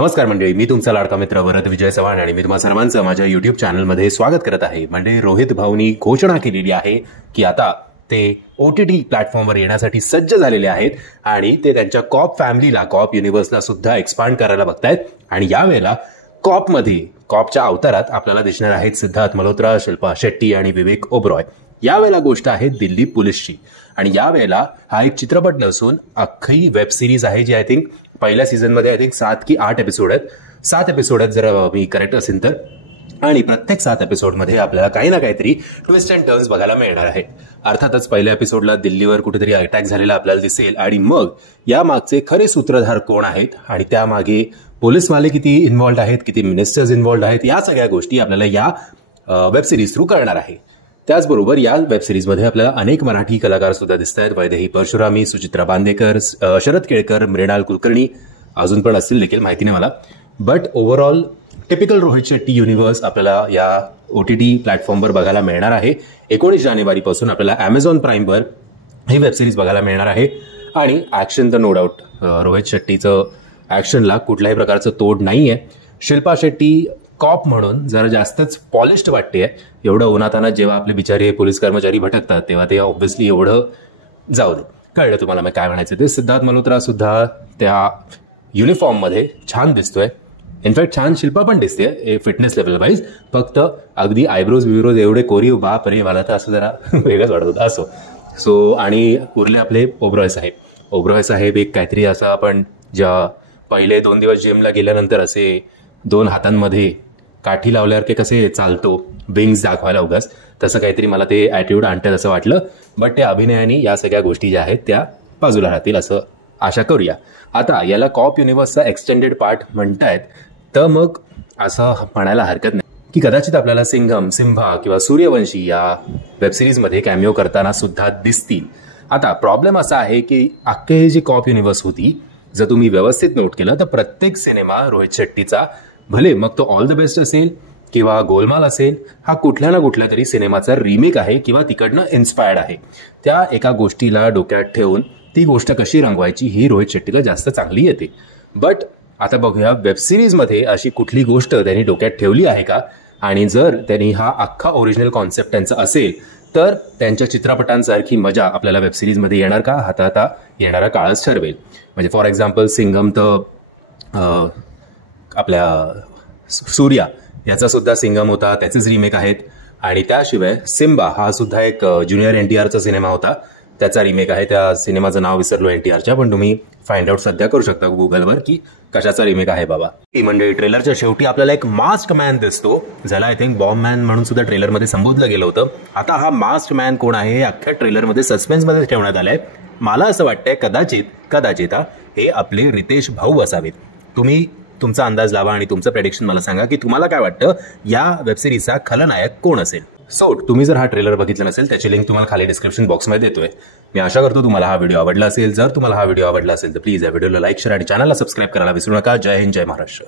नमस्कार मंडळी, मी तुमचा लाडका मित्र वरद विजय चव्हाण आणि मी तुम्हा सर्वांचं माझ्या युट्यूब चॅनलमध्ये स्वागत करत आहे. म्हणजे रोहित भाऊनी घोषणा केलेली आहे की आता ते OTT प्लॅटफॉर्मवर येण्यासाठी सज्ज झालेले आहेत आणि ते त्यांच्या कॉप फॅमिलीला, कॉप युनिव्हर्सला सुद्धा एक्सपांड करायला बघतायत. आणि यावेळेला कॉपच्या अवतारात आपल्याला दिसणार आहेत सिद्धार्थ मल्होत्रा, शिल्पा शेट्टी आणि विवेक ओबरॉय. यावेळेला गोष्ट आहे दिल्ली पोलीसची आणि यावेळेला हा एक चित्रपट नसून अख्खी वेब सिरीज आहे जी आय थिंक पहिल्या सीझनमध्ये 7 की 8 एपिसोड आहेत. 7 एपिसोड आहेत जर मी करेक्ट असेल तर. आणि प्रत्येक 7 एपिसोडमध्ये आपल्याला काही ना काहीतरी ट्विस्ट अँड टर्न्स बघायला मिळणार आहे. अर्थातच पहिल्या एपिसोडला दिल्लीवर कुठेतरी अटॅक झालेला आपल्याला दिसेल आणि मग या मागचे खरे सूत्रधार कोण आहेत आणि त्यामागे पोलीसवाले किती इन्व्हॉल्ड आहेत, किती मिनिस्टर्स इन्व्हॉल्ड आहेत, या सगळ्या गोष्टी आपल्याला या वेब सिरीज थ्रू कळणार आहे. त्याचबरोबर या वेब सिरीजमध्ये आपल्याला अनेक मराठी कलाकार सुद्धा दिसत आहेत. वैदेही परशुरामी, सुचित्रा बांदेकर, शरद केळकर, मृणाल कुलकर्णी अजून पण असतील देखील, माहिती नाही मला. But overall typical Rohit Shetty universe आपल्याला या OTT प्लॅटफॉर्मवर बघायला मिळणार आहे. 19 जानेवारीपासून आपल्याला Amazon प्राईमवर ही वेब सिरीज बघायला मिळणार आहे. आणि ॲक्शन तर नो डाऊट रोहित शेट्टीचं ॲक्शनला कुठल्याही प्रकारचं तोड नाही आहे. शिल्पा शेट्टी कॉप म्हणून जरा जास्तच पॉलिश्ड वाटते. एवढं उन्हातानात जेव्हा आपले बिचारे पोलीस कर्मचारी भटकतात तेव्हा ते ऑब्व्हियसली एवढं जाऊ दे. कळलं तुम्हाला मी काय म्हणायचं ते. सिद्धार्थ मल्होत्रा सुद्धा त्या युनिफॉर्ममध्ये छान दिसतोय. इनफॅक्ट छान शिल्पा पण दिसते फिटनेस लेवल वाईज. फक्त अगदी आयब्रोज एवढे कोरीव, बाप रे, मला तर असं जरा वेगळंच वाटत होतं असो. आणि उरले आपले ओबरॉय साहेब एक काहीतरी असं आपण ज्या पहिले 2 दिवस जिमला गेल्यानंतर असे 2 हातांमध्ये काठी लावल्यावर की कसे चालतो, विंग्स दाखवायला उगाच, तसं काहीतरी मला ते ॲटिट्यूड आणतात असं वाटलं. बट त्या अभिनयाने या सगळ्या गोष्टी ज्या आहेत त्या बाजूला राहतील असं आशा करूया. आता याला कॉप युनिव्हर्सचा एक्सटेंडेड पार्ट म्हणतायत, तर मग असं म्हणायला हरकत नाही की कदाचित आपल्याला सिंघम, सिम्हा किंवा सूर्यवंशी या वेबसिरीजमध्ये कॅमिओ करताना सुद्धा दिसतील. आता प्रॉब्लेम असा आहे की अख्खे ही जी कॉप युनिव्हर्स होती, जर तुम्ही व्यवस्थित नोट केलं तर प्रत्येक सिनेमा रोहित शेट्टीचा, भले मग तो ऑल द बेस्ट असेल किंवा गोलमाल असेल, हा कुठल्या ना कुठल्या तरी सिनेमाचा रिमेक आहे किंवा तिकडनं इन्स्पायर्ड आहे. त्या एका गोष्टीला डोक्यात ठेवून ती गोष्ट कशी रंगवायची ही रोहित शेट्टीला जास्त चांगली येते. बट आता बघूया वेबसिरीजमध्ये अशी कुठली गोष्ट त्यांनी डोक्यात ठेवली आहे का, आणि जर त्यांनी हा अख्खा ओरिजिनल कॉन्सेप्ट त्यांचा असेल तर त्यांच्या चित्रपटांसारखी मजा आपल्याला वेबसिरीजमध्ये येणार का, आता येणारा काळच ठरवेल. म्हणजे फॉर एक्झाम्पल सिंघम तर आपल्या सूर्या याचा सुद्धा सिंघम होता, त्याचेच रिमेक आहेत. आणि त्याशिवाय सिम्बा हा सुद्धा एक ज्युनियर NTRचा सिनेमा होता, त्याचा रिमेक आहे. त्या सिनेमाचं नाव विसरलो NTRच्या, पण तुम्ही फाइंड आउट सध्या करू शकता गुगलवर की कशाचा रिमेक आहे बाबा. म्हणजे ट्रेलरच्या शेवटी आपल्याला एक मास्क मॅन दिसतो, ज्याला आय थिंक बॉम्ब मॅन म्हणून सुद्धा ट्रेलरमध्ये संबोधलं गेलं होतं. आता हा मास्क मॅन कोण आहे हे अख्ख्या ट्रेलरमध्ये सस्पेन्समध्ये ठेवण्यात आलंय. मला असं वाटतंय कदाचित हे आपले रितेश भाऊ असावेत. तुम्ही तुमचा अंदाज लावा आणि तुमचं प्रेडिक्शन मला सांगा की तुम्हाला काय वाटतं या वेबसिरीजचा खलनायक कोण असेल. सो तुम्ही जर हा ट्रेलर बघितला नसेल त्याची लिंक तुम्हाला खाली डिस्क्रिप्शन बॉक्समध्ये देतोय. मी आशा करतो तुम्हाला हा व्हिडिओ आवडला असेल. जर तुम्हाला हा व्हिडिओ आवडला असेल तर प्लीज या व्हिडिओला लाईक, शेअर आणि चॅनलला सबस्क्राईब करायला विसरू नका. जय हिंद, जय महाराष्ट्र.